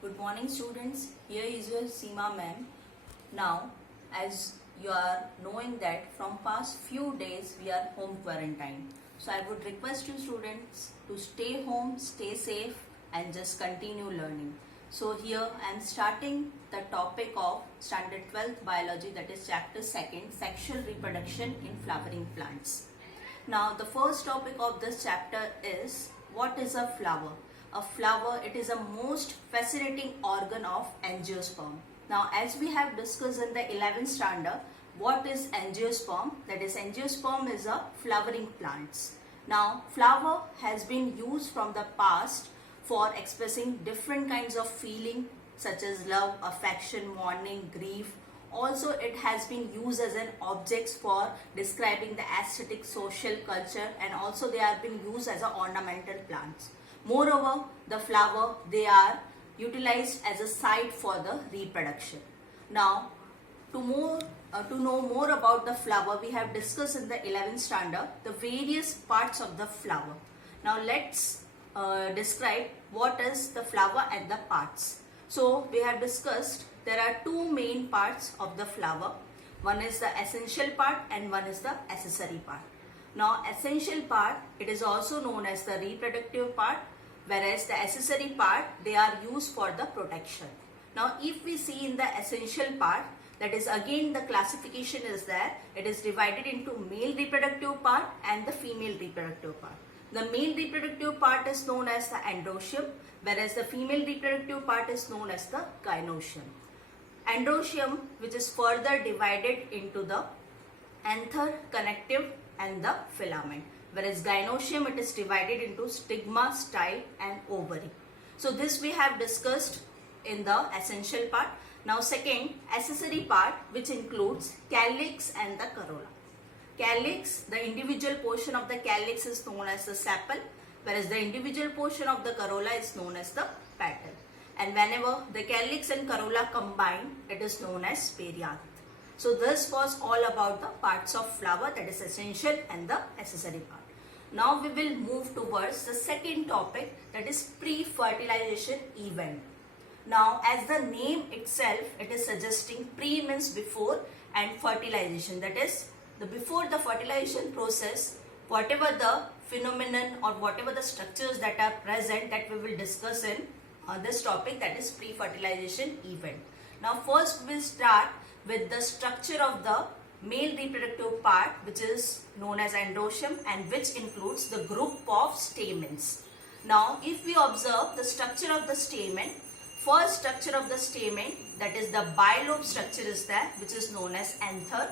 Good morning students, here is your Seema ma'am. Now as you are knowing that from past few days we are home quarantine. So I would request you students to stay home, stay safe and just continue learning. So here I am starting the topic of standard 12th biology, that is chapter 2nd, sexual reproduction in flowering plants. Now the first topic of this chapter is what is a flower? A flower, it is a most fascinating organ of angiosperm. Now as we have discussed in the 11th standard, what is angiosperm? That is, angiosperm is a flowering plants. Now flower has been used from the past for expressing different kinds of feeling such as love, affection, mourning, grief. Also it has been used as an objects for describing the aesthetic, social, culture, and also they have been used as a ornamental plants. Moreover, the flower, they are utilized as a site for the reproduction. Now, to know more about the flower, we have discussed in the 11th standard the various parts of the flower. Now, let's describe what is the flower and the parts. So, we have discussed there are two main parts of the flower. One is the essential part and one is the accessory part. Now, essential part, it is also known as the reproductive part, whereas the accessory part, they are used for the protection. Now, if we see in the essential part, that is again the classification is there. It is divided into male reproductive part and the female reproductive part. The male reproductive part is known as the androecium, whereas the female reproductive part is known as the gynoecium. Androecium, which is further divided into the anther, connective and the filament, whereas gynoecium, it is divided into stigma, style and ovary. So this we have discussed in the essential part. Now second, accessory part, which includes calyx and the corolla. Calyx, the individual portion of the calyx is known as the sepal, whereas the individual portion of the corolla is known as the petal. And whenever the calyx and corolla combine, it is known as perianth. So this was all about the parts of flower, that is essential and the accessory part. Now we will move towards the second topic, that is pre-fertilization event. Now as the name itself, it is suggesting pre means before and fertilization, that is the before the fertilization process, whatever the phenomenon or whatever the structures that are present, that we will discuss in this topic, that is pre-fertilization event. Now first we will start with the structure of the male reproductive part, which is known as androecium and which includes the group of stamens. Now if we observe the structure of the stamen, first structure of the stamen, that is the bilobe structure is there, which is known as anther.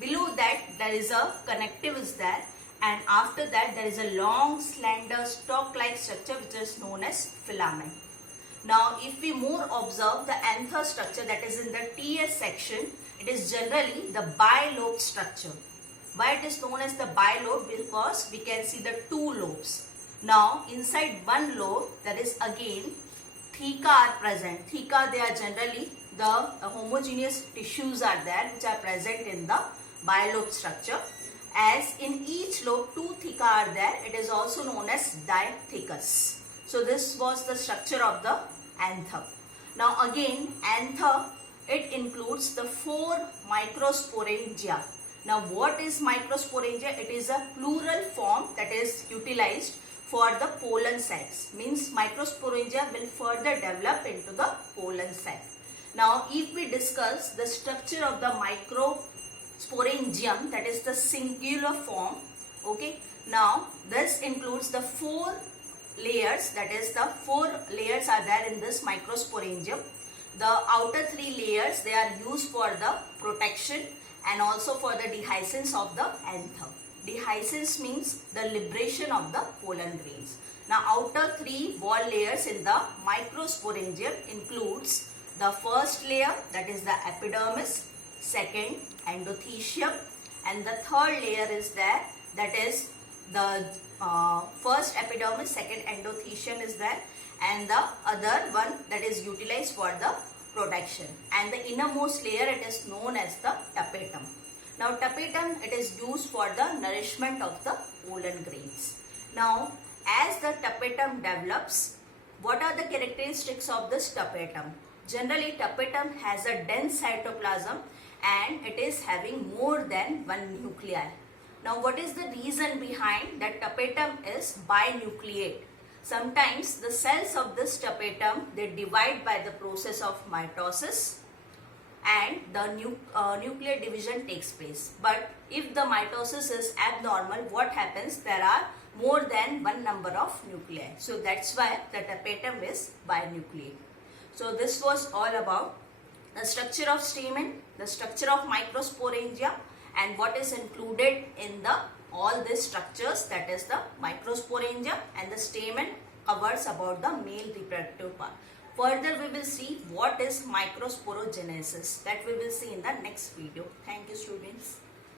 Below that there is a connective is there, and after that there is a long slender stalk-like structure which is known as filament. Now if we more observe the anther structure, that is in the TS section, it is generally the bilobe structure. Why it is known as the bilobe? Because we can see the two lobes. Now inside one lobe there is again theca are present. Theca, they are generally the homogeneous tissues are there which are present in the bilobe structure. As in each lobe two theca are there, it is also known as diathecus. So this was the structure of the anther. Now again anther, it includes the four microsporangia. Now what is microsporangia? It is a plural form that is utilized for the pollen sacs. Means microsporangia will further develop into the pollen sac. Now if we discuss the structure of the microsporangium, that is the singular form. Okay. Now this includes the four layers, that is the four layers are there in this microsporangium. The outer three layers, they are used for the protection and also for the dehiscence of the anther. Dehiscence means the liberation of the pollen grains. Now outer three wall layers in the microsporangium includes the first layer, that is the epidermis, second endothecium, and the third layer is there, that is the first epidermis, second endothecium is there, and the other one that is utilized for the protection. And the innermost layer, it is known as the tapetum. Now tapetum, it is used for the nourishment of the pollen grains. Now as the tapetum develops, what are the characteristics of this tapetum? Generally, tapetum has a dense cytoplasm and it is having more than one nuclei. Now, what is the reason behind that tapetum is binucleate? Sometimes the cells of this tapetum, they divide by the process of mitosis and the nuclear division takes place. But if the mitosis is abnormal, what happens? There are more than one number of nuclei. So that's why the tapetum is binucleate. So this was all about the structure of stamen, the structure of microsporangia, and what is included in the all these structures, that is the microsporangia, and the stamen covers about the male reproductive part. Further we will see what is microsporogenesis, that we will see in the next video. Thank you, students.